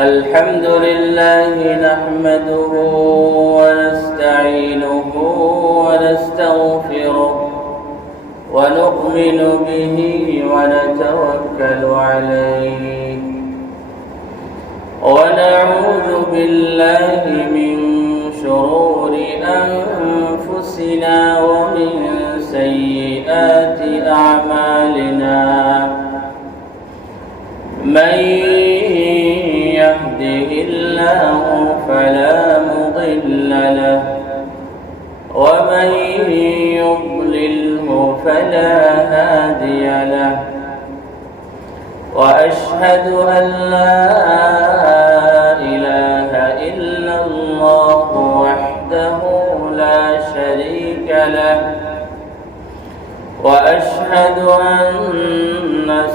الحمد لله نحمده ونستعينه ونستغفره ونؤمن به ونتوكل عليه ونعوذ بالله من شرور أنفسنا ومن سيئات أعمالنا من يهده الله فلا مضل له ومن يضلله فلا هادي له وأشهد أن لا إله إلا الله وحده لا شريك له وأشهد أن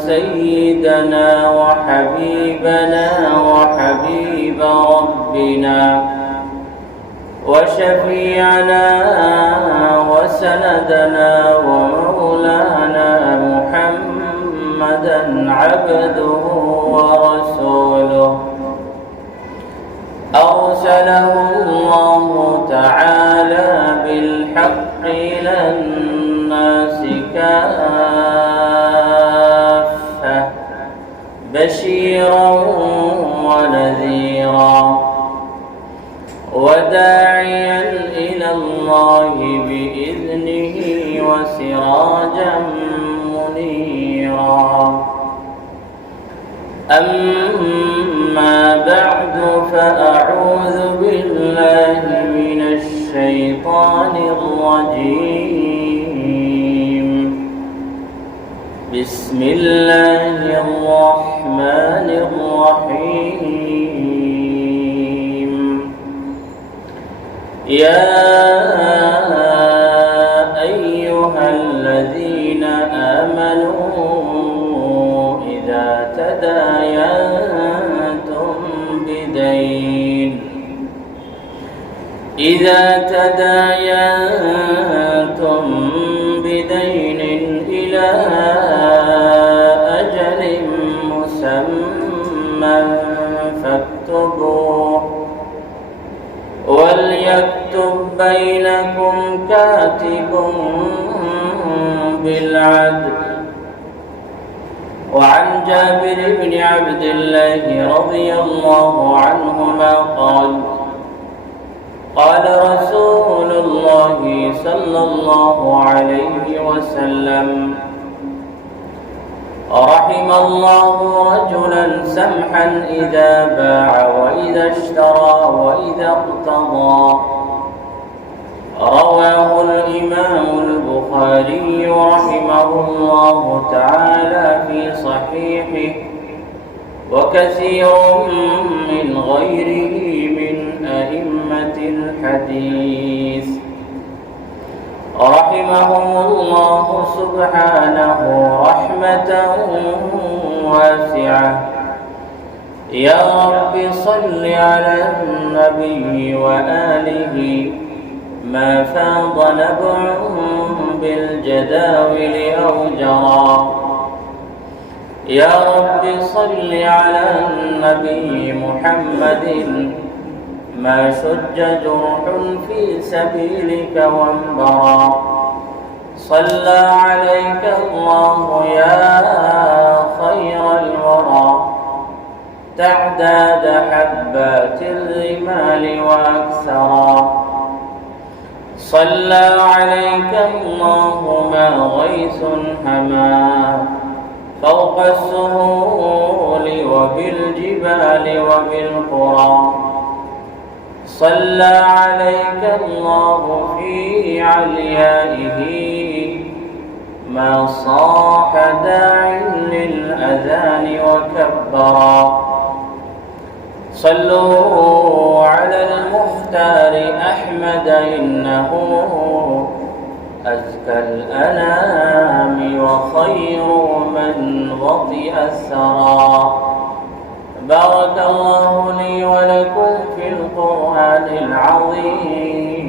سيدنا وحبيبنا وحبيب ربنا وشفيعنا وسندنا ومولانا محمدا عبده ورسوله أرسله الله تعالى بالحق إلى الناس كافة بشيرا ونذيرا وداعيا إلى الله بإذنه وسراجا منيرا أما بعد فأعوذ بالله من الشيطان الرجيم بسم الله الرحمن الرحيم يا أيها الذين آمنوا إذا تداينتم بدين إلى أجل مسمى فاكتبوه وليكتب بينكم كاتب بالعدل وعن جابر بن عبد الله رضي الله عنهما قال رسول الله صلى الله عليه وسلم رحم الله رجلا سمحا إذا باع وإذا اشترى وإذا اقتضى رواه الإمام البخاري رحمه الله تعالى في صحيحه وكثير من غيره من أئمة الحديث رحمهم الله سبحانه رحمة واسعة يا رب صل على النبي وآله ما فاض نبع بالجداول أو جرى يا رب صل على النبي محمد ما شج جرح في سبيلك وانبرى صلى عليك الله يا خير الورى تعداد حبات الرمال وأكثرا صلى عليك الله ما غيث هما فوق السهول وبالجبال وبالقرى صلى عليك الله في عليائه ما صاح داع للأذان وكبرا صلوا على المختار أحمد إنه أزكى الأنام وخير من وطئ الثرى بارك الله لي ولكم في القرآن العظيم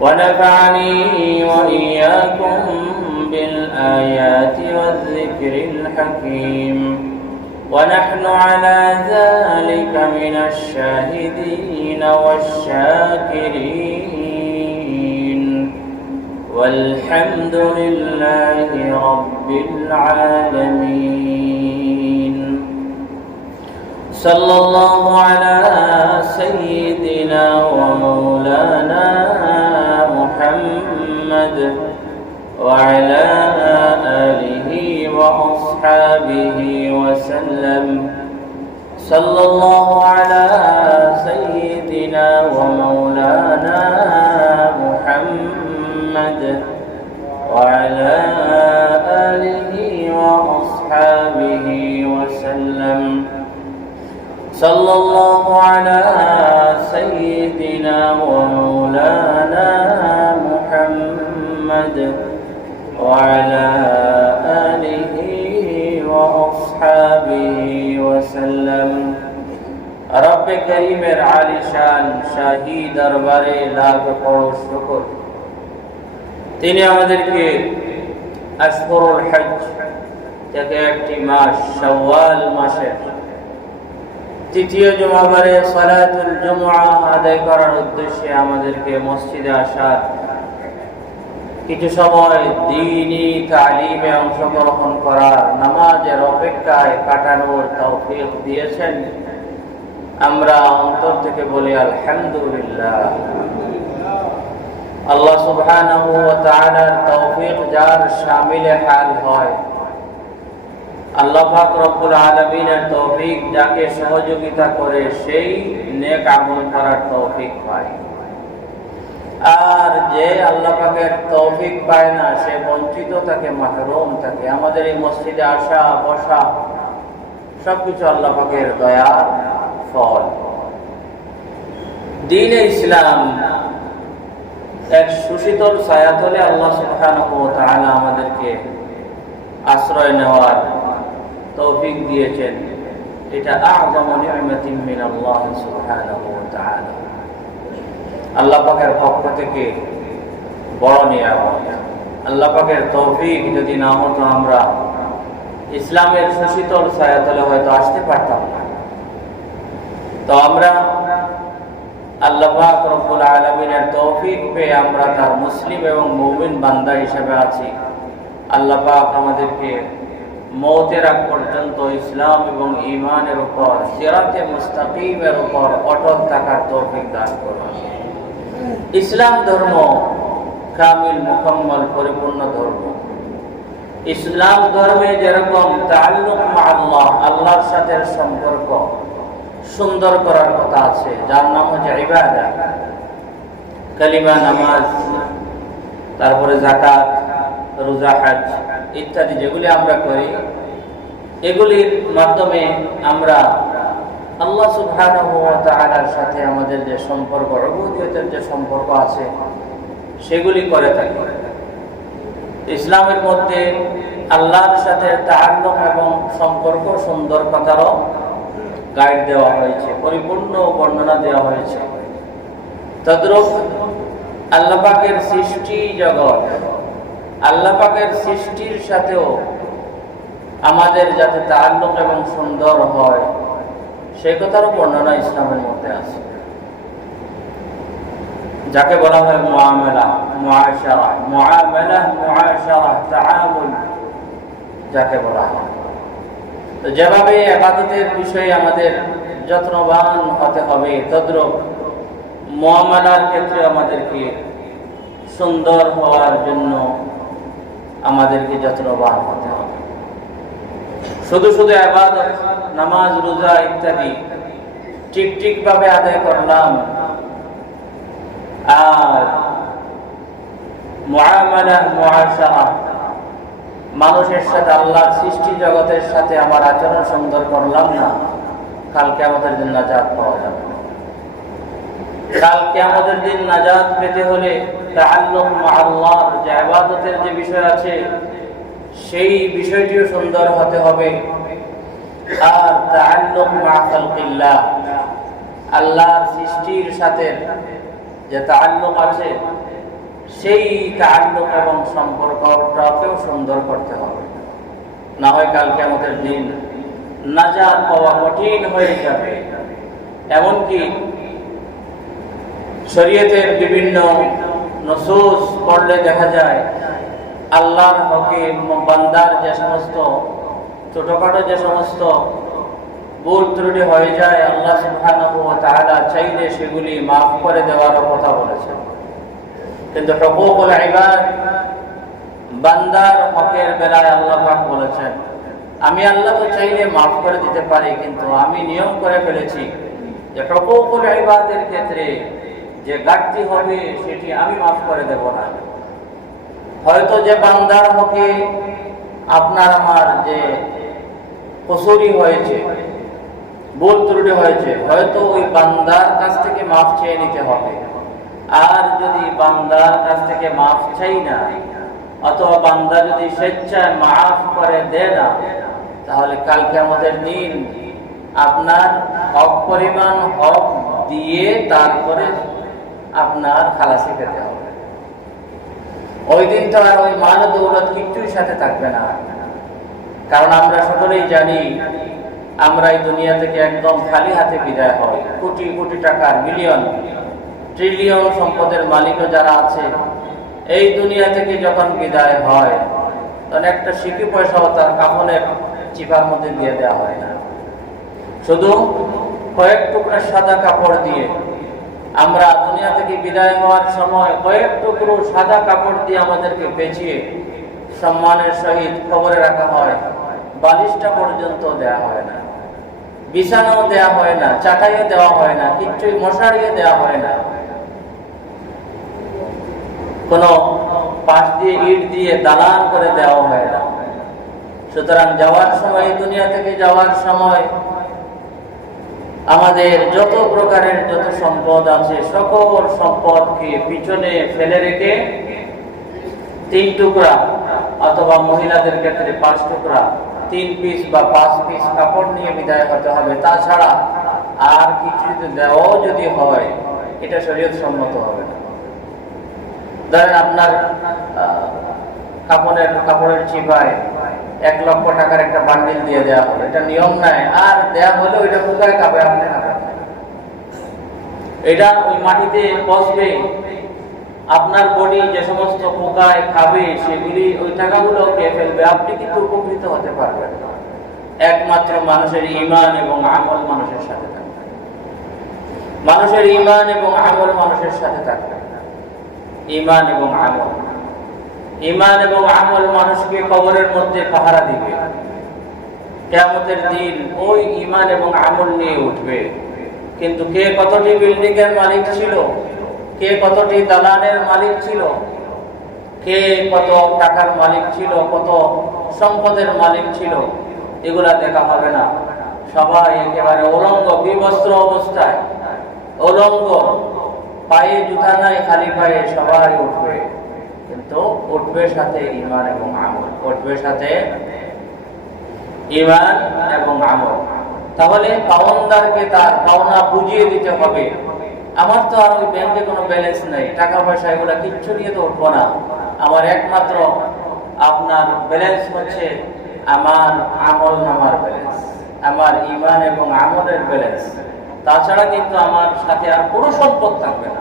ونفعني وإياكم بالآيات والذكر الحكيم ونحن على ذلك من الشاهدين والشاكرين والحمد لله رب العالمين. صلى الله على سيدنا ومولانا محمد وعلى آله وأصحابه وسلم. صلى الله على سيدنا ومولانا محمد وعلى آله وأصحابه وسلم. صلى الله على سيدنا ومولانا محمد وعلى آله وأصحابه وسلم. رب كريم عالي শান শাহী দরবারে লাখ করোড় শুকর, তিনি আমাদেরকে আশহুরুল হজ্জ থেকে একটি মাস শাওয়াল মাসের তৃতীয় জুমাবারে সালাতুল জুমআ আদায় করার উদ্দেশ্যে আমাদেরকে মসজিদে আসার, কিছু সময় দ্বীনি তালিমে অংশগ্রহণ করার, নামাজের অপেক্ষায় কাটানোর তৌফিক দিয়েছেন। আমরা অন্তর থেকে বলি আলহামদুলিল্লাহ। আল্লাহ সুবহানাহু ওয়া তাআলার তৌফিক যার শামিলে হাল হয়, আল্লাহ পাক রব্বুল আলামিনের তৌফিক যাকে সহযোগিতা করে সেই নেক আমল করার তৌফিক পায়। আর যে আল্লাহ পাকের তৌফিক পায় না, সে বঞ্চিত থাকে, মাহরুম থাকে। আমাদের এই মসজিদে আসা বসা সবকিছু আল্লাহ পাকের দয়ার ফল। দ্বীন ইসলাম এক সুশীতল ছায়াতলে আল্লাহ সুবহানাহু ওয়া তাআলা আমাদেরকে আশ্রয় নেওয়ার তৌফিক দিয়েছেন। এটা আযমু নি'মাতিন মিনাল্লাহ সুবহানাহু ওয়া তাআলা, আল্লাহ পাকের পক্ষ থেকে বড় নিয়ামত। আল্লাহ পাকের তৌফিক যদি না হতো, আমরা ইসলামের সুশীতল ছায়াতলে হয়তো আসতে পারতাম না। তো আমরা আল্লাহ পাক রব্বুল আলামিনের তৌফিক পেয়ে আমরা তার মুসলিম এবং মুমিন বান্দা হিসেবে আছি। আল্লাহ পাক আমাদেরকে মওতের আগ পর্যন্ত ইসলাম এবং ঈমানের উপর, সিরাতে মুস্তাকিমের উপর অটল থাকার তৌফিক দান করুন। ইসলাম ধর্ম কামিল, মুকাম্মাল, পরিপূর্ণ ধর্ম। ইসলাম ধর্মে যেরকম তাআল্লুক মা আল্লাহ, আল্লাহর সাথে সম্পর্ক সুন্দর করার কথা আছে, যার নাম হচ্ছে ইবাদত, কালিমা, নামাজ, তারপরে যাকাত, রোজা, হজ ইত্যাদি যেগুলি আমরা করি, এগুলির মাধ্যমে আমরা আল্লাহ সুবহানাহু ওয়া তাআলার সাথে আমাদের যে সম্পর্ক, উবুদিয়তের যে সম্পর্ক আছে, সেগুলি করে থাকি। ইসলামের মধ্যে আল্লাহর সাথে তাআল্লুক এবং সম্পর্ক সুন্দর কথারও গাইড দেওয়া হয়েছে, পরিপূর্ণ বর্ণনা দেওয়া হয়েছে। তদ্রূপ আল্লাহ পাকের সৃষ্টি জগৎ, আল্লাহ পাকের সৃষ্টির সাথেও আমাদের যাতে তাআল্লুক এবং সুন্দর হয়, সেই কথারও বর্ণনা ইসলামের মধ্যে আছে, যাকে বলা হয় মুআমালা, মুআশারা, মুআমালা, মুআশারা, তাআমুল যাকে বলা হয়। তো যেভাবে ইবাদতের বিষয়ে আমাদের যত্নবান হতে হবে, তদ্রূপ মুআমালার ক্ষেত্রে আমাদেরকে সুন্দর হওয়ার জন্য আমাদেরকে যত্নবান হতে হবে। শুধু শুধু ইবাদত, নামাজ, রোজা ইত্যাদি ঠিক ভাবে আদায় করলাম, আর মুআমালা, মুআশারা, মানুষের সাথে, আল্লাহর সৃষ্টি জগতের সাথে আমার আচরণ সুন্দর করলাম না, কালকে আমাদের দিন নাজাত পাওয়া যাবে না। কালকে আমাদের দিন নাজাত পেতে হলে তাআল্লুক মা আল্লাহর যে ইবাদতের যে বিষয় আছে, সেই বিষয়টিও সুন্দর হতে হবে। আর তাআল্লুক মা খালকিল্লাহ, আল্লাহর সৃষ্টির সাথে যে তাআল্লুক আছে, সেই তাআল্লুক এবং সম্পর্কটাকেও সুন্দর করতে হবে। না হয় কালকে আমাদের দিন নাজাত পাওয়া কঠিন হয়ে যাবে। এমনকি শরীয়তের বিভিন্ন নসুস পড়লে দেখা যায় আল্লাহর হকে বান্দার যে সমস্ত ছোটখাটো যে সমস্ত ভুল ত্রুটি হয়ে যায়, আল্লাহ সুবহানাহু ওয়া তাআলা চাইলে সেগুলি মাফ করে দেওয়ার কথা বলেছেন। কিন্তু হুকুকুল ইবাদ, বান্দার হকের বেলায় আল্লাহ পাক বলেছেন, আমি আল্লাহ তো চাইলে মাফ করে দিতে পারি, কিন্তু আমি নিয়ম করে ফেলেছি যে হুকুকুল ইবাদের ক্ষেত্রে যে ঘাটতি হবে সেটি আমি মাফ করে দেব না। হয়তো যে বান্দার হকে আপনার আমার যে কসুরি হয়েছে, ভুল ত্রুটি হয়েছে, হয়তো ওই বান্দার কাছ থেকে মাফ চেয়ে নিতে হবে। আর যদি বান্দার কাছ থেকে মাফ চাই না, অথবা বান্দা যদি স্বেচ্ছায় মাফ করে দেয় না, তাহলে কাল কিয়ামতের দিন আপনার হক পরিমাণ হক দিয়ে তারপরে আপনার খালাসি পেতে হবে। ওই দিন তো আর ওই মাল দৌলত কিচ্ছুই সাথে থাকবে না। কারণ আমরা সকলেই জানি, আমরা এই দুনিয়া থেকে একদম খালি হাতে বিদায় হই। কোটি কোটি টাকার, মিলিয়ন ট্রিলিয়ন সম্পদের মালিকও যারা আছে, এই দুনিয়া থেকে যখন বিদায় হয় তখন একটা সিকি পয়সাও তার কাফনের চিপার মধ্যে দিয়ে দেওয়া হয় না। শুধু কয়েক টুকরা সাদা কাপড় দিয়ে আমরা দুনিয়া থেকে বিদায় হওয়ার সময় কয়েক টুকরো সাদা কাপড় দিয়ে আমাদেরকে পেঁচিয়ে সম্মানের সহিত কবরে রাখা হয়। বালিশটা পর্যন্ত দেওয়া হয় না, বিছানাও দেওয়া হয় না, চাটাইও দেওয়া হয় না, কিচ্ছুই মশারিও দেওয়া হয় না। কোন পাশ দিয়ে ইট দিয়ে দালান করে দেওয়া হয় না। সুতরাং যাওয়ার সময়, দুনিয়া থেকে যাওয়ার সময় আমাদের যত প্রকারের যত সম্পদ আছে, সকল সম্পদকে পিছনে ফেলে রেখে 3 টুকরা, অথবা মহিলাদের ক্ষেত্রে 5 টুকরা, 3 পিস বা 5 পিস কাপড় নিয়ে বিদায় হতে হবে। তাছাড়া আর কিছু দেওয়াও যদি হয়, এটা শরীয়ত সম্মত হবে না। ধরেন আপনার কাপড়ের চিপায় 1 লক্ষ টাকার একটা বান্ডিল দিয়ে দেওয়া হবে, এটা নিয়ম নাই। আর দেয়া হলে ওইটা পোকায় খাবে, আপনি খাবেন, এটা ওই মাটিতে বসবে। আপনার বডি যে সমস্ত পোকায় খাবে সেগুলি ওই টাকাগুলো খেয়ে ফেলবে, আপনি কিন্তু উপকৃত হতে পারবেন না। একমাত্র মানুষের ঈমান এবং আমল মানুষের সাথে থাকবে। মানুষের ঈমান এবং আমল মানুষের সাথে থাকবে। ঈমান এবং আমল, ঈমান এবং আমল মানুষকে কবরের মধ্যে পাহারা দিবে। কিয়ামতের দিন ওই ঈমান এবং আমল নিয়ে উঠবে। কিন্তু কে কতটি বিল্ডিং এর মালিক ছিল, কে কতটি দালানের মালিক ছিল, কে কত টাকার মালিক ছিল, কত সম্পদের মালিক ছিল, এগুলা দেখা হবে না। সবাই একেবারে উলঙ্গ, বিবস্ত্র অবস্থায়, উলঙ্গ, পায়ে জুতা নাই, খালি পায়ে সবাই উঠবে। কিন্তু উঠবে সাথে ঈমান এবং আমল, উঠবে সাথে ঈমান এবং আমল। তাহলে পাওনাদারকে তার পাওনা বুঝিয়ে দিতে হবে। আমার তো আর ওই ব্যাংকে কোনো ব্যালেন্স নেই, টাকা পয়সা এগুলা কিচ্ছু নিয়ে তো উঠবো না। আমার একমাত্র আপনার ব্যালেন্স হচ্ছে আমার আমল নামার ব্যালেন্স, আমার ঈমান এবং আমলের ব্যালেন্স। তাছাড়া কিন্তু আমার সাথে আর কোনো সম্পদ থাকবে না।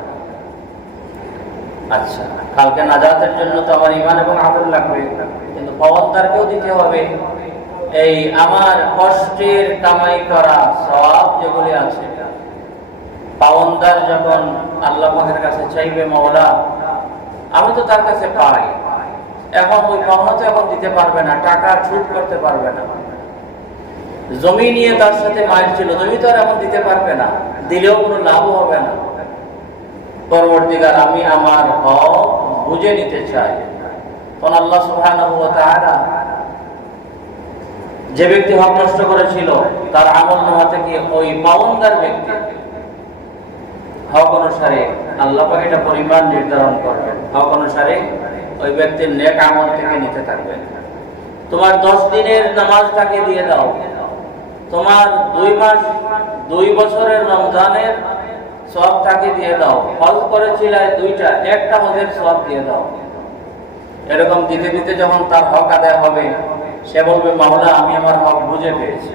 আচ্ছা, কালকে নাজাতের জন্য তো আমার ঈমান এবং আমল লাগবে, কিন্তু পাওনাদারকেও দিতে হবে। এই আমার কষ্টের কামাই করা সওয়াব যেগুলি আছে, পাওনাদার যখন আল্লাহ পাকের কাছে চাইবে, মাওলা আমি তো তার কাছে পাই, এখন ওই পাওনা তো এখন দিতে পারবে না, টাকা ছুট করতে পারবে না। জমি নিয়ে তার সাথে মাইল ছিল, জমি তো আর এখন দিতে পারবে না, দিলেও কোনো লাভ হবে না। পরবর্তীকার আমি আমার হক বুঝে নিতে চাই। তখন আল্লাহ সুবহানাহু ওয়া তাআলা যে ব্যক্তি হক নষ্ট করেছিল তার আমলনামা থেকে ওই পাওনাদার ব্যক্তি হক অনুসারে আল্লাহ পাক এটা পরিমাণ নির্ধারণ করবেন। হক অনুসারে ওই ব্যক্তির নেক আমল থেকে নিতে থাকবেন। তোমার 10 দিনের নামাজ তাকে দিয়ে দাও, তোমার 2 মাস 2 বছরের রমজানের সওয়াব তাকে দিয়ে দাও, হজ করেছিলে 2টা, একটা হজের সওয়াব দিয়ে দাও। এরকম দিতে দিতে যখন তার হক আদায় হবে, সে বলবে মাওলা আমি আমার হক বুঝে পেয়েছি,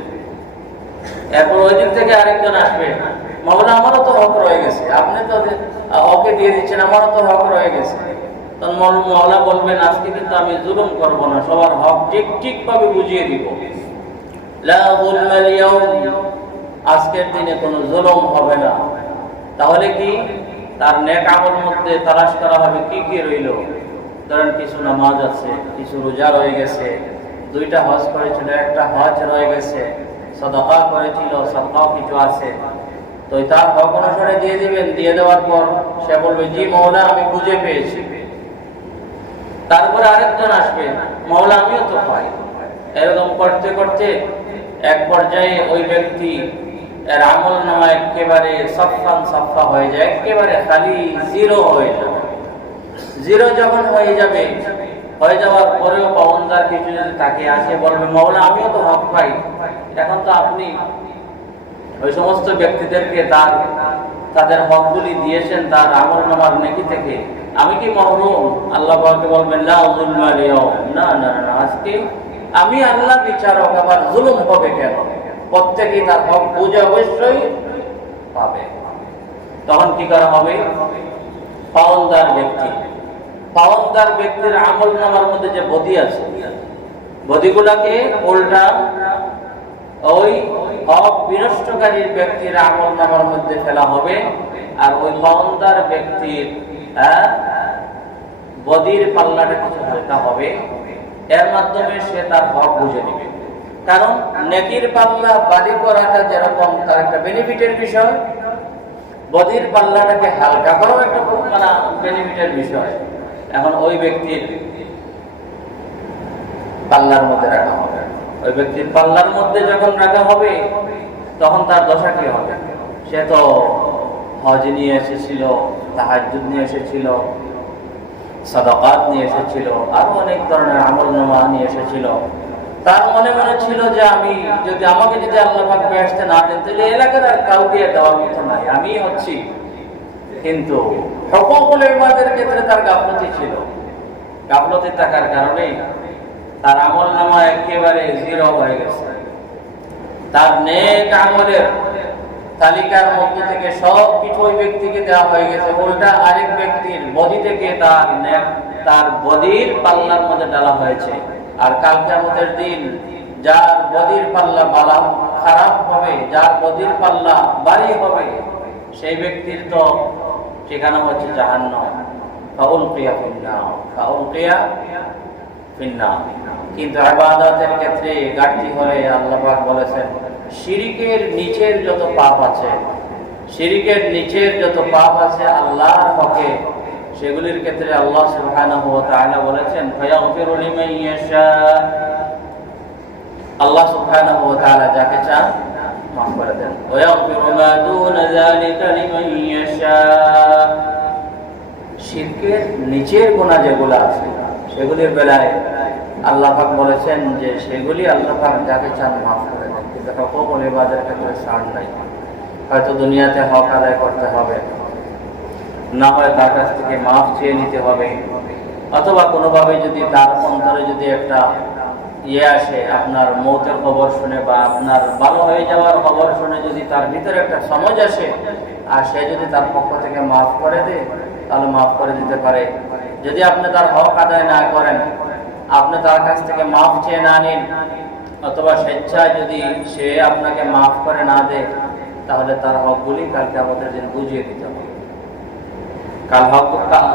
এরপর ওই দিক থেকে আরেকজন আসবে, মাওলা আমারও তো হক রয়ে গেছে, আপনি তো ওকে দিয়ে দিচ্ছেন, আমারও তো হক রয়ে গেছে। তখন মাওলা বলবেন আজকে কিন্তু আমি জুলুম করব না, সবার হক ঠিক ভাবে বুঝিয়ে দিব। লা যুলমাল ইয়াউম, আজকের দিনে কোনো জুলুম হবে না। তাহলে কি তার নেক আমল মধ্যে তালাশ করা হবে কি কি রইল। ধরেন কিছু নামাজ আছে, কিছু রোজা রয়ে গেছে, 2টা হজ করেছিল, 1টা হজ রয়ে গেছে, সাদাকা করেছিল, সাদাকাও কিছু আছে, তো তার হক অনুসারে দিয়ে দিবেন। দিয়ে দেওয়ার পর সে বলবে জি মাওলা আমি বুঝে পেয়েছি। তারপরে আরেকজন আসবে, মাওলা আমিও তো পাই। এরকম করতে করতে এক পর্যায়ে ওই ব্যক্তি এর আমল নামা একেবারে সাফা হয়ে যায়, একেবারে খালি জিরো হয়ে যাবে। জিরো যখন হয়ে যাবে, হয়ে যাওয়ার পরেও পাওনদার কিছু যদি তাকে আসে বলবে মাওলা আমিও তো হক পাই, এখন তো আপনি ওই সমস্ত ব্যক্তিদেরকে তাদের হকগুলি দিয়েছেন তার আমল নামার নেকি থেকে, আমি কি মাহরুম? আল্লাহ পাককে বলবেন লা যুলমাল ইয়াউম, না না না, আজকে আমি আল্লাহ বিচারক, আবার জুলুম হবে কেন? প্রত্যেকেই তার হক বুঝে অবশ্যই পাবে। তখন কি করা হবে? পাওনদার ব্যক্তির আমল নামার মধ্যে যে বদি আছে, বদিগুলাকে উল্টা ওই হক বিনষ্টকারীর ব্যক্তির আমল নামার মধ্যে ফেলা হবে, আর ওই পাওনদার ব্যক্তির বদির পাল্লাটা কিছু হালকা হবে। এর মাধ্যমে সে তার হক বুঝে নেবে। কারণ নেকির পাল্লা বাড়ি করাটা যেরকম তার একটা বেনিফিটের বিষয়, বদির পাল্লাটাকে হালকা করাও একটা বেনিফিটের বিষয়। এখন ওই ব্যক্তির পাল্লার মধ্যে রাখা হবে। ওই ব্যক্তির পাল্লার মধ্যে যখন রাখা হবে তখন তার দশা কি হবে? সে তো হজ নিয়ে এসেছিল, তাহাজ্জুদ নিয়ে এসেছিল, সাদাকাত নিয়ে এসেছিল, আরো অনেক ধরনের আমল নামা নিয়ে এসেছিল। তার মনে ছিল যে আমাকে যদি আল্লাহ পাক বেহেশতে না দেন তাহলে এলাকার আর কাউকে দেওয়ার মতো নাই, আমি হচ্ছি। কিন্তু হুকুকুল ইবাদের ক্ষেত্রে তার গাফলতি ছিল। গাফলতি থাকার কারণে তার আমল নামা একেবারে জিরো হয়ে গেছে। তার নেক আমলের তালিকার মধ্যে থেকে সব কিছু ওই ব্যক্তিকে দেওয়া হয়ে গেছে, উল্টা আরেক ব্যক্তির বদি থেকে তার বদির পাল্লার মধ্যে ডালা হয়েছে। আর কাল কিয়ামতের দিন যার বদির পাল্লা খারাপ হবে, যার বদির পাল্লা ভারী হবে, সেই ব্যক্তির তো ঠিকানা হচ্ছে জাহান্নাম। ফাউলকিয়া ফিন্নার। কিন্তু ইবাদতের ক্ষেত্রে ঘাটতি হলে আল্লাহ পাক বলেছেন শিরকের নিচের যত পাপ আছে আল্লাহর হকে, সেগুলির ক্ষেত্রে আল্লাহ সুবহানাহু ওয়া তাআলা বলেছেন ফায়াগফিরু লিমান ইয়াশা, আল্লাহ সুবহানাহু ওয়া তাআলা যাকে চান মাফ করে দেন। ওয়া ইয়াগফিরু মা দুনা যালিকা লিমান ইয়াশা, শিরকের নিচের গুনাহ যেগুলো আছে সেগুলির বেলায় আল্লাহ পাক বলেছেন যে সেগুলি আল্লাহ পাক যাকে চান মাফ করে দেন। কিন্তু হুকুকুল ইবাদের ক্ষেত্রে ছাড় নাই। হয়তো দুনিয়াতে হক আদায় করতে হবে, না হয় তার কাছ থেকে মাফ চেয়ে নিতে হবে, অথবা কোনোভাবে যদি তার অন্তরে যদি একটা আসে, আপনার মৌতের খবর শুনে বা আপনার ভালো হয়ে যাওয়ার খবর শুনে যদি তার ভিতরে একটা সমঝ আসে আর সে যদি তার পক্ষ থেকে মাফ করে দেয় তাহলে মাফ করে দিতে পারে। যদি আপনি তার হক আদায় না করেন, আপনি তার কাছ থেকে মাফ চেয়ে না নিন, অথবা স্বেচ্ছায় যদি সে আপনাকে মাফ করে না দেয়, তাহলে তার হকগুলি কালকে আমাদের দিন বুঝিয়ে দিতে হবে।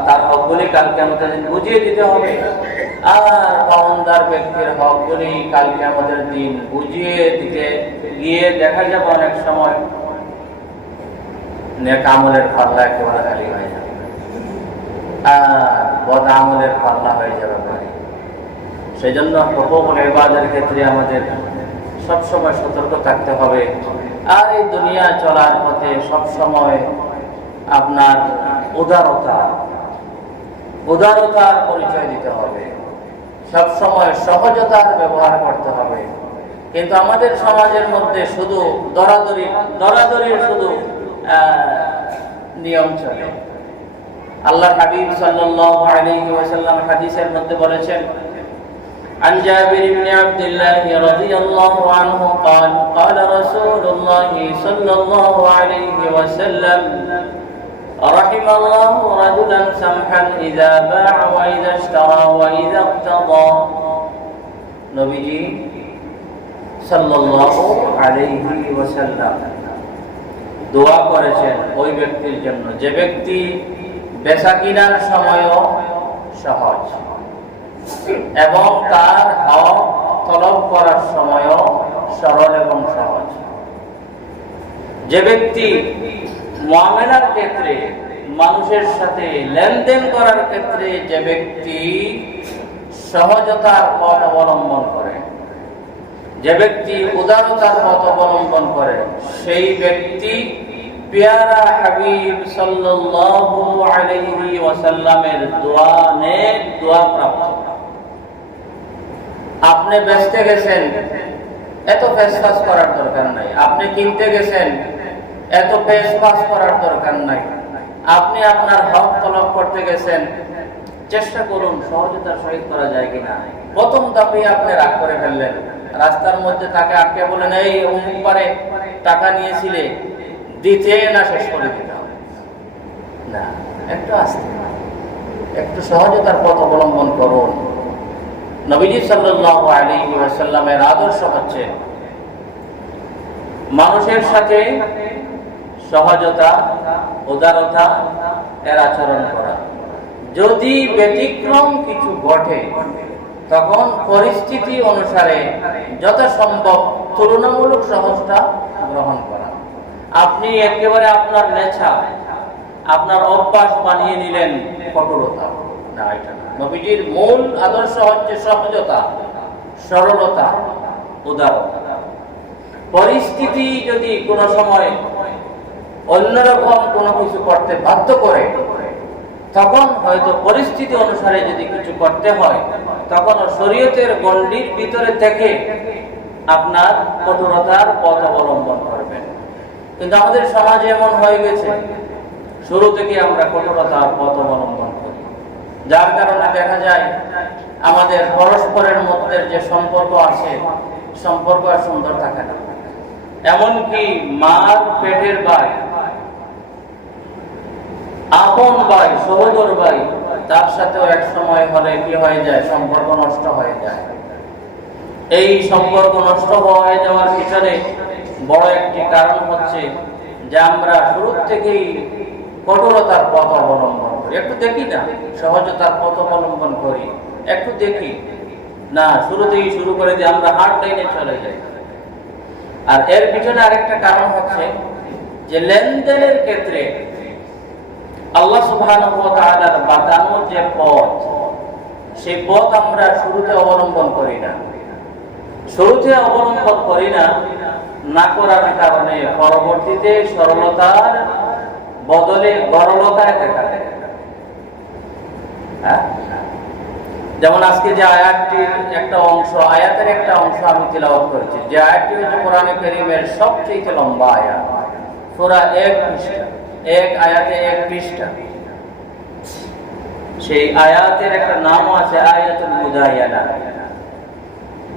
তার হকগুলি কালকে আমাদের দিন বুঝিয়ে দিতে হবে। আর পাওনদার ব্যক্তির হকগুলি কালকে আমাদের দিন বুঝিয়ে দিতে গিয়ে দেখা যাবে অনেক সময় নেক আমলের পাল্লা একেবারে খালি হয়ে যাবে, আর বদ আমলের পাল্লা হয়ে যাবে ভারী। সেই জন্য হুকুকুল ইবাদের ক্ষেত্রে আমাদের সবসময় সতর্ক থাকতে হবে। আর এই দুনিয়া চলার পথে সবসময় আপনার উদারতার পরিচয় দিতে হবে, সবসময় সহজতার ব্যবহার করতে হবে। কিন্তু আমাদের সমাজের মধ্যে শুধু দরাদরির শুধু নিয়ম চলে। আল্লাহর হাবিব সাল্লাল্লাহু আলাইহি ওয়াসাল্লাম হাদিসের মধ্যে বলেছেন عن جابر بن عبد الله رضي الله عنه قال قال رسول الله صلى الله عليه وسلم رحم الله رجلا سمحا إذا باع وإذا اشترى وإذا اقتضى নবীজি সাল্লাল্লাহু আলাইহি ওয়াসাল্লাম দোয়া করেছেন ওই ব্যক্তির জন্য যে ব্যক্তি বেচা কিনার সময়ও সহজ এবং তার হক তলব করার সময়ও সরল এবং সহজ। যে ব্যক্তি মুআমালার ক্ষেত্রে মানুষের সাথে লেনদেন করার ক্ষেত্রে যে ব্যক্তি সহজতার পথ অবলম্বন করে, যে ব্যক্তি উদারতার পথ অবলম্বন করে, সেই ব্যক্তি প্যারা হাবিব সাল্লাল্লাহু আলাইহি ওয়াসাল্লামের দোয়া প্রাপ্ত। আপনি বেচতে গেছেন, এত ফেসফাস করার দরকার নাই। আপনি কিনতে গেছেন, এত ফেসফাস করার দরকার নাই। আপনি আপনার হক তলব করতে গেছেন, চেষ্টা করুন সহজতার সহিত করা যায় কিনা। প্রথম ধাপে আপনি রাগ করে ফেললেন, রাস্তার মধ্যে তাকে আটকে বলেন এই অমুক পারে টাকা নিয়েছিলে, দিতে না শেষ করে দিতাম না। একটু আস্তে, একটু সহজতার পথ অবলম্বন করুন। নবীজি সাল্লাল্লাহু আলাইহি ওয়াসাল্লামের আদর্শ হচ্ছে মানুষের সাথে সহজতা, উদারতা এর আচরণ করা। যদি ব্যতিক্রম কিছু ঘটে তখন পরিস্থিতি অনুসারে যথাসম্ভব তুলনামূলক সহজতা গ্রহণ করা। আপনি একেবারে আপনার নেশা, আপনার অভ্যাস বানিয়ে নিলেন কঠোরতা, না, এটা না। নবীজির মূল আদর্শ হচ্ছে সহজতা, সরলতা, উদারতা। পরিস্থিতি যদি কোনো সময় অন্যরকম কোনো কিছু করতে বাধ্য করে, তখন হয়তো পরিস্থিতি অনুসারে যদি কিছু করতে হয়, তখন শরীয়তের গণ্ডির ভিতরে থেকে আপনার কঠোরতার পথ অবলম্বন করবেন। কিন্তু আমাদের সমাজে এমন হয়ে গেছে, শুরু থেকে আমরা কঠোরতার পথ অবলম্বন করি, যার কারণে দেখা যায় আমাদের পরস্পরের মধ্যে যে সম্পর্ক আছে, সম্পর্ক আর সুন্দর থাকে না। এমনকি মার পেটের ভাই, আপন ভাই, সহোদর ভাই, তার সাথেও এক সময় হলে কি হয়ে যায়, সম্পর্ক নষ্ট হয়ে যায়। এই সম্পর্ক নষ্ট হয়ে যাওয়ার পিছনে বড় একটি কারণ হচ্ছে যে আমরা শুরু থেকেই কঠোরতার পথ অবলম্বন করি। একটু দেখি না, সহজতার পথ অবলম্বন করি, একটু দেখি না, শুরুতেই শুরু করে দিয়ে আমরা হার্ড লাইনে চলে যাই। আর এর পিছনে আরেকটা কারণ হচ্ছে যে লেনদেনের ক্ষেত্রে আল্লাহ সুবহানাহু ওয়া তাআলার বাতানো যে পথ, সেই পথ আমরা শুরুতে অবলম্বন করি না। শুরুতে অবলম্বন করি না, না করার কারণে পরবর্তীতে সরলতার বদলে গরলতায় দেখা দেয়। যেমন আজকে যে আয়াতটির একটা অংশ, আয়াতের একটা অংশ আমি তিলাওয়াত করেছি, যে আয়াতটি হচ্ছে কোরআনে কারীমের সবচেয়ে লম্বা আয়াত, সূরা 1 পৃষ্ঠা, এক আয়াতে 1 পৃষ্ঠা। সেই আয়াতের একটা নাম আছে আয়াতুল মুদায়ানা।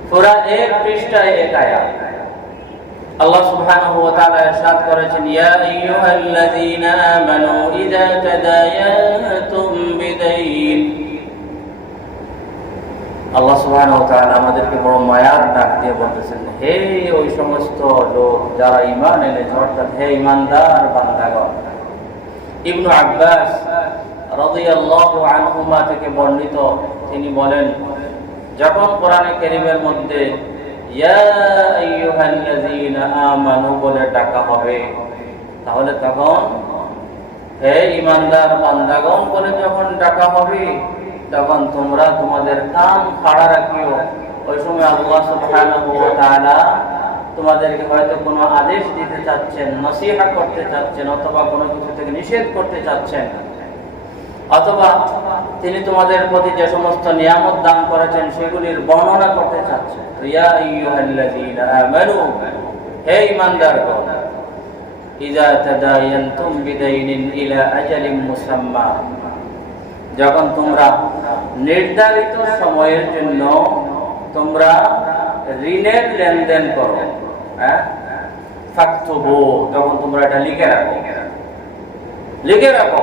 সূরা 1 পৃষ্ঠায় 1 আয়াত। আল্লাহ সুবহানাহু ওয়া তাআলা ইরশাদ করেছেন, ইয়া আইয়ুহাল্লাযীনা আমানু ইযা তাদায়ানতুম বিদাইন। আল্লাহ সুবহানাহু ওয়া তাআলা আমাদেরকে বড় মায়ার ডাক দিয়ে বলতেছেন, হে ওই সমস্ত লোক যারা ঈমান এনেছে, অর্থাৎ হে ঈমানদার বান্দাগণ। ইবনে আব্বাস রাদিয়াল্লাহু আনহুমা থেকে বর্ণিত, তিনি বলেন, যখন কোরআনে কারীমের মধ্যে ইয়া আইয়ুহাল্লাযীনা আমানু বলে ডাকা হবে, তাহলে তখন হে ঈমানদার বান্দাগণ বলে যখন ডাকা হবে, তখন তোমরা তোমাদের কান খাড়া রাখিও। ওই সময় আল্লাহ সুবহানাহু ওয়া তাআলা তোমাদেরকে হয়তো কোনো আদেশ দিতে চাচ্ছেন, নসিহত করতে চাচ্ছেন, অথবা কোনো কিছু থেকে নিষেধ করতে চাচ্ছেন, অথবা তিনি তোমাদের প্রতি যে সমস্ত নিয়ামত দান করেছেন সেগুলির বর্ণনা করতে চাচ্ছেন। ইয়া আইয়ুহাল্লাযীনা আমানু, হে ঈমানদারগণ, ইযা তাদায়ানতুম বিদাইনিন ইলা আজালিন মুসাম্মা, যখন তোমরা নির্ধারিত সময়ের জন্য তোমরা ঋণের লেনদেন করো, হ্যাঁ, ফাকতুবু, তখন তোমরা এটা লিখে রাখো।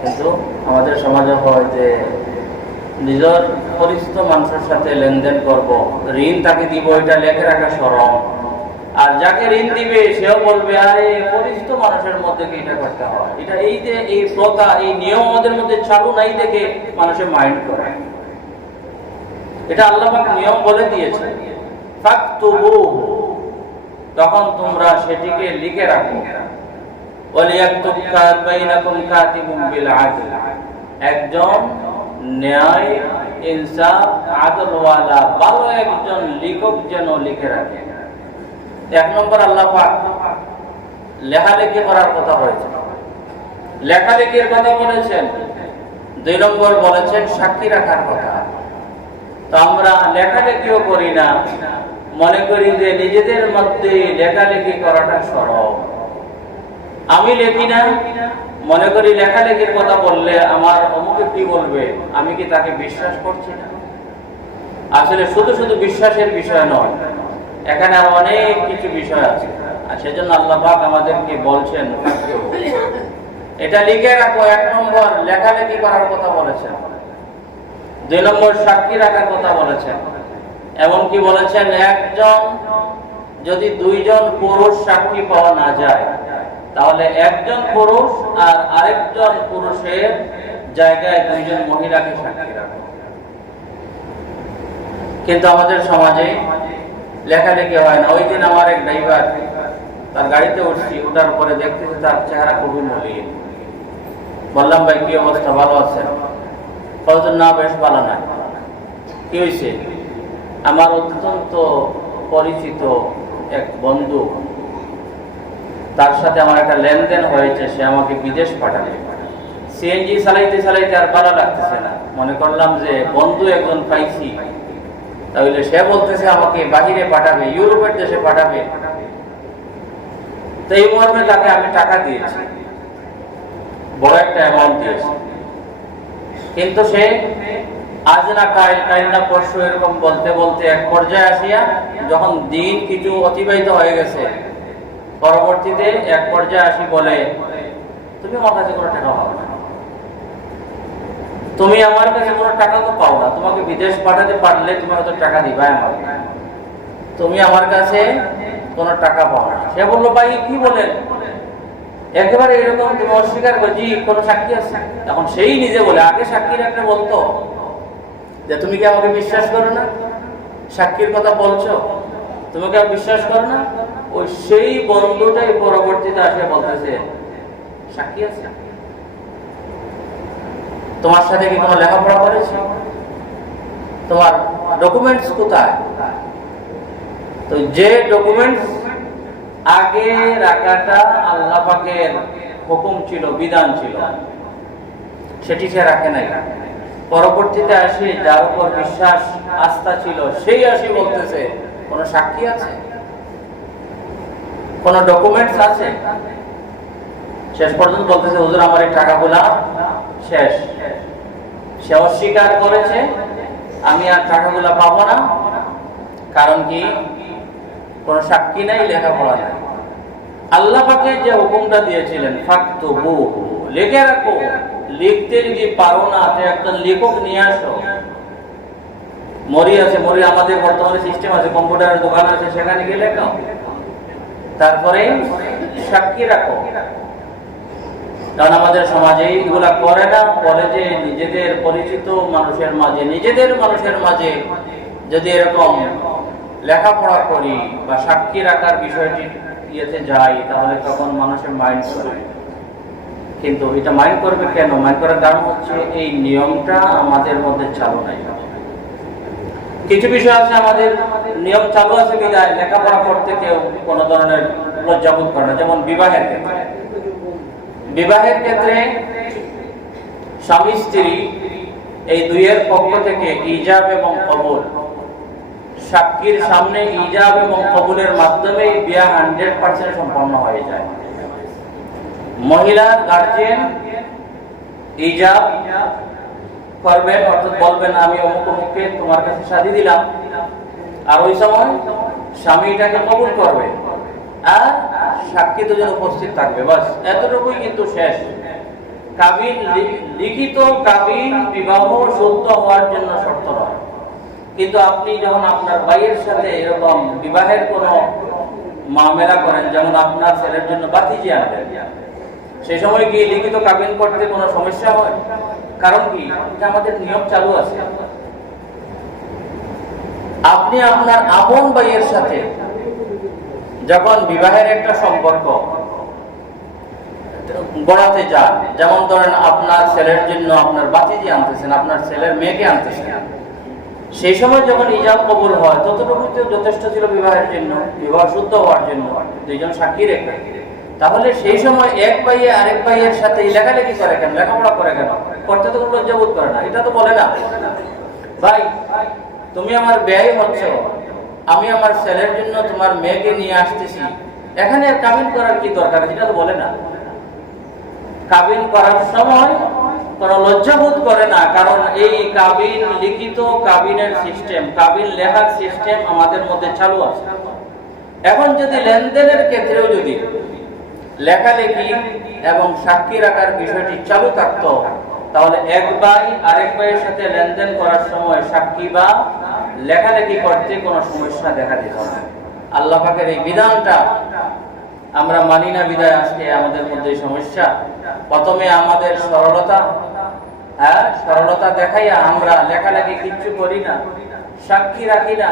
কিন্তু আমাদের সমাজে হয় যে নিজের পরিচিত মানুষের সাথে লেনদেন করব, ঋণ তাকে দিব, এটা লেখে রাখা শরম। আর যাকে ঋণ দিবে সেও বলবে আরে পরিচিত মানুষের মধ্যে কি এটা করতে হয়, এটা এই যে এই প্রথা, এই নিয়ম আমাদের মধ্যে চালু নাই দেখে মানুষের মাইন্ড করে। এটা আল্লাহ পাক নিয়ম বলে দিয়েছে, ফাকতুবু, তখন তোমরা সেটিকে লিখে রাখো। ওয়ালিয়াকতুব বাইনাকুম কাতিবুন বিল আদল, একজন ন্যায়, ইনসাফ, আদলওয়ালা ভালো একজন লেখক যেন লিখে রাখে। এক নম্বর আল্লাহ পাক লেখালেখি করার কথা হয়েছে, লেখালেখির কথা বলেছেন। 2 নম্বর বলেছেন সাক্ষী রাখার কথা। তো আমরা লেখালেখিও করি না, মনে করি যে নিজেদের মধ্যে লেখালেখি করাটা সরল। আমি লেখি না, মনে করি লেখালেখির কথা বললে আমার অমুকে কি বলবে, আমি কি তাকে বিশ্বাস করছি না। আসলে শুধু শুধু বিশ্বাসের বিষয় নয়, এখানে আর অনেক কিছু বিষয় আছে। আর সেজন্য আল্লাহ পাক আমাদেরকে বলছেন এটা লিখে রাখো। 1 নম্বর লেখালেখি করার কথা বলেছেন। 2 নম্বর সাক্ষী রাখার কথা বলেছেন। এমনকি বলেছেন একজন যদি 2 জন পুরুষ সাক্ষী পাওয়া না যায়, তাহলে একজন পুরুষ আর আরেকজন পুরুষের জায়গায় 2 জন মহিলাকে সাক্ষী রাখো। কিন্তু আমাদের সমাজে লেখালেখি হয় না। ওই দিন আমার এক ড্রাইভার, তার গাড়িতে উঠছি, ওঠার পরে দেখতেছি তার চেহারা খুবই মলিন। বললাম ভাই কি অবস্থা, ভালো আছেন? বলছেন না বেশ ভালো নাই। কি হয়েছে? আমার অত্যন্ত পরিচিত এক বন্ধু, তার সাথে আমার একটা লেনদেন হয়েছে, সে আমাকে বিদেশ পাঠাবে। সিএনজি চালাইতে চালাইতে আর ভালো লাগতেছে না, মনে করলাম যে বন্ধু একজন পাইছি, তাহলে সে বলতেছে আমাকে বাহিরে পাঠাবে, ইউরোপের দেশে পাঠাবে। তো এই মর্মে তাকে আমি টাকা দিয়েছি, বড় একটা অ্যামাউন্ট দিয়েছি। কিন্তু সে আজ না কাল, কাল না পরশু, এরকম বলতে বলতে এক পর্যায়ে আসিয়া, যখন দিন কিছু অতিবাহিত হয়ে গেছে, পরবর্তীতে এক পর্যায়ে আসি বলে তুমি আমার কাছে কোনো টাকা পাও না, তুমি আমার কাছে কোনো টাকা তো পাও না, তোমাকে বিদেশ পাঠাতে পারলে তুমি হয়তো টাকা দিবা আমাকে, তুমি আমার কাছে কোনো টাকা পাও না। সে বললো ভাই কি বলেন, একেবারে এরকম তুমি অস্বীকার করো, জি কোনো সাক্ষী আছে? এখন সেই নিজে বলে, আগে সাক্ষী রাখলে বলতো যে তুমি কি আমাকে বিশ্বাস করো না, সাক্ষীর কথা বলছো, তুমি কি আমাকে বিশ্বাস করো না? ওই সেই বন্ধুটাই পরবর্তীতে আসে বলতেছে সাক্ষী আছে? তোমার সাথে কি কোনো লেখাপড়া করেছে? তোমার ডকুমেন্টস কোথায়? তো যে ডকুমেন্টস আগে রাখাটা আল্লাহ পাকের হুকুম ছিল, বিধান ছিল, সেটি সে রাখে নাই। পরবর্তীতে আসি যার উপর বিশ্বাস আস্থা ছিল, সেই আসি বলতেছে কোন সাক্ষী আছে, কোন ডকুমেন্টস আছে? শেষ পর্যন্ত বলতেছে হুজুর আমার এই টাকাগুলা শেষ। সে অস্বীকার করেছে আমি আর টাকাগুলা পাবো না, কারণ কি কোন সাক্ষী নাই, লেখাপড়া নাই। আল্লাহ পাকে যে হুকুমটা দিয়েছিলেন ফাকতুবু, লিখে রাখো, লিখতে যদি পারো না তো একজন লেখক নিয়ে আসো। মরি আছে, মরি আমাদের বর্তমানে সিস্টেম আছে, কম্পিউটারের দোকান আছে, সেখানে গিয়ে লেখাও, তারপরে সাক্ষী রাখো। কারণ আমাদের সমাজে এগুলা করে না, বলে যে নিজেদের পরিচিত মানুষের মাঝে, নিজেদের মানুষের মাঝে যদি এরকম লেখাপড়া করি বা সাক্ষী রাখার বিষয়টি ইয়েতে যাই, তাহলে তখন মানুষের মাইন্ড করে। কিন্তু এটা মাইন্ড করবে কেন? মাইন্ড করার কারণ হচ্ছে এই নিয়মটা আমাদের মধ্যে চালু নাই। কিছু বিষয় আছে আমাদের নিয়ম চালু আছে বিধায় লেখাপড়া করতে কেউ কোনো ধরনের লজ্জাবোধ করে না। যেমন বিবাহের ক্ষেত্রে, বিবাহের ক্ষেত্রে স্বামী স্ত্রী এই দুইয়ের পক্ষ থেকে ইজাব এবং কবুল, সাক্ষীর সামনে ইজাব এবং কবুলের মাধ্যমে বিয়া 100% সম্পন্ন হয়ে যায়। মহিলার গার্জিয়ান ইজাব করবেন, অর্থাৎ বলবেন আমি অমুক অমুককে তোমার কাছে শাদী দিলাম, আর ওই সময় স্বামী এটাকে কবুল করবে আর সাক্ষী দুজন উপস্থিত থাকবে, বাস এতটুকুই কিন্তু শেষ। কাবিন, লিখিত কাবিন বিবাহ শুদ্ধ হওয়ার জন্য শর্ত নয়। কিন্তু আপনি যখন আপনার ভাইয়ের সাথে এরকম বিবাহের কোনো মামলা করেন, যেমন আপনার ছেলের জন্য বাতিজি আনবেন, সেই সময় কি লিখিত কাবিন করতে কোনো সমস্যা হয়? কারণ কি, এটা আমাদের নিয়ম চালু আছে। আপনি আপনার আপন ভাইয়ের সাথে যখন বিবাহের একটা সম্পর্ক গড়াতে যান, যেমন ধরেন আপনার ছেলের জন্য আপনার বাতিজি আনতেছেন, আপনার ছেলের মেয়েকে আনতেছেন, সেই সময় যখন ইজাব কবুল হয় ততটুকুই তো যথেষ্ট ছিল বিবাহের জন্য, বিবাহ শুদ্ধ হওয়ার জন্য, দুইজন সাক্ষী রেখে। তাহলে সেই সময় এক ভাইয়ে আরেক ভাইয়ের সাথে লেখালেখি করে কেন, লেখাপড়া করে কেন? করতে তো কোনো লজ্জাবোধ করে না, এটা তো বলে না ভাই তুমি আমার ব্যয় হচ্ছ, আমি আমার ছেলের জন্য তোমার মেয়েকে নিয়ে আসতেছি, এখানে কাবিন করার কি দরকার, এটা তো বলে না। কাবিন করার সময় কোনো লজ্জাবোধ করে না, কারণ এই কাবিন, লিখিত কাবিনের সিস্টেম, কাবিন লেখার সিস্টেম আমাদের মধ্যে চালু আছে। এখন যদি লেনদেনের ক্ষেত্রেও যদি লেখালেখি এবং সাক্ষী রাখার বিষয়টি চালু থাকতো, তাহলে এক ভাই আরেক ভাইয়ের সাথে লেনদেন করার সময় সাক্ষী বা লেখালেখি করতে কোনো সমস্যা দেখা দিত না। আল্লাহ পাকের এই বিধানটা আমরা মানি না বিধায় আজকে আমাদের মধ্যে সমস্যা। প্রথমে আমাদের সরলতা দেখাইয়া আমরা লেখালেখি কিচ্ছু করি না, সাক্ষী রাখি না,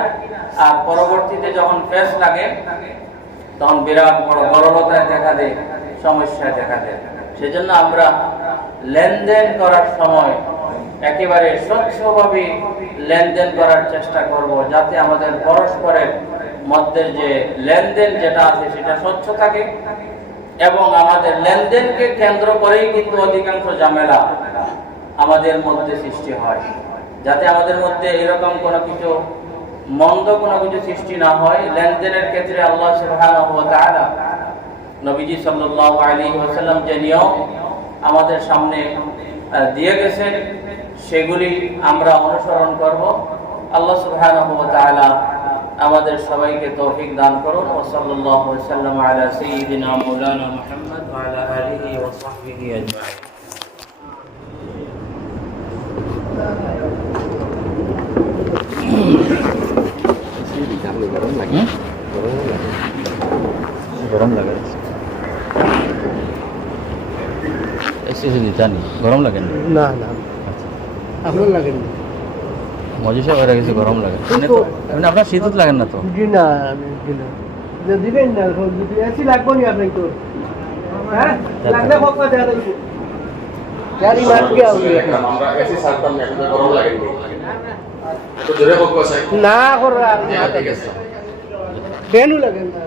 আর পরবর্তীতে যখন ফেস লাগে তখন বিরাট বড় গরলতায় দেখা দেয়, সমস্যায় দেখা দেয়। সেজন্য আমরা লেনদেন করার সময় একেবারে স্বচ্ছভাবে লেনদেন করার চেষ্টা করব, যাতে আমাদের পরস্পরের মধ্যে যে লেনদেন যেটা আছে সেটা স্বচ্ছ থাকে। এবং আমাদের লেনদেনকে কেন্দ্র করেই কিন্তু অধিকাংশ ঝামেলা আমাদের মধ্যে সৃষ্টি হয়, যাতে আমাদের মধ্যে এরকম কোনো কিছু মন্দ কোনো কিছু সৃষ্টি না হয়। লেনদেনের ক্ষেত্রে আল্লাহ সুবহানাহু ওয়া তাআলা নবীজি সাল্লাল্লাহু আলাইহি ওয়াসাল্লাম যে নিয়ম আমাদের সামনে দিয়ে গেছেন সেগুলি আমরা অনুসরণ করব। আল্লাহ সুবহানাহু ওয়া তাআলা আমাদের সবাইকে তৌফিক দান করুন। ওয়া সাল্লাল্লাহু ওয়া সাল্লাম আলা সাইয়্যিদিনা মাওলানা মুহাম্মদ ওয়া আলা আলিহি ওয়া সাহবিহি আজমাইন। গরম লাগে এসে জানি গরম লাগে না না আপনার লাগেন না মজা সব হয়ে গেছে, গরম লাগে এমনি আপনার শীত লাগেন না তো? জি না আমি দিলাম দিবেন না, এসি লাগবো নি আপনার তো? হ্যাঁ লাগলে বকবা দেয়া দেবো গাড়ি মার গিয়া আমরা এসি সারতাম না, এখন গরম লাগে তো জোরে বকবা চাই না করা ঠিক আছে ফ্যানও লাগেন না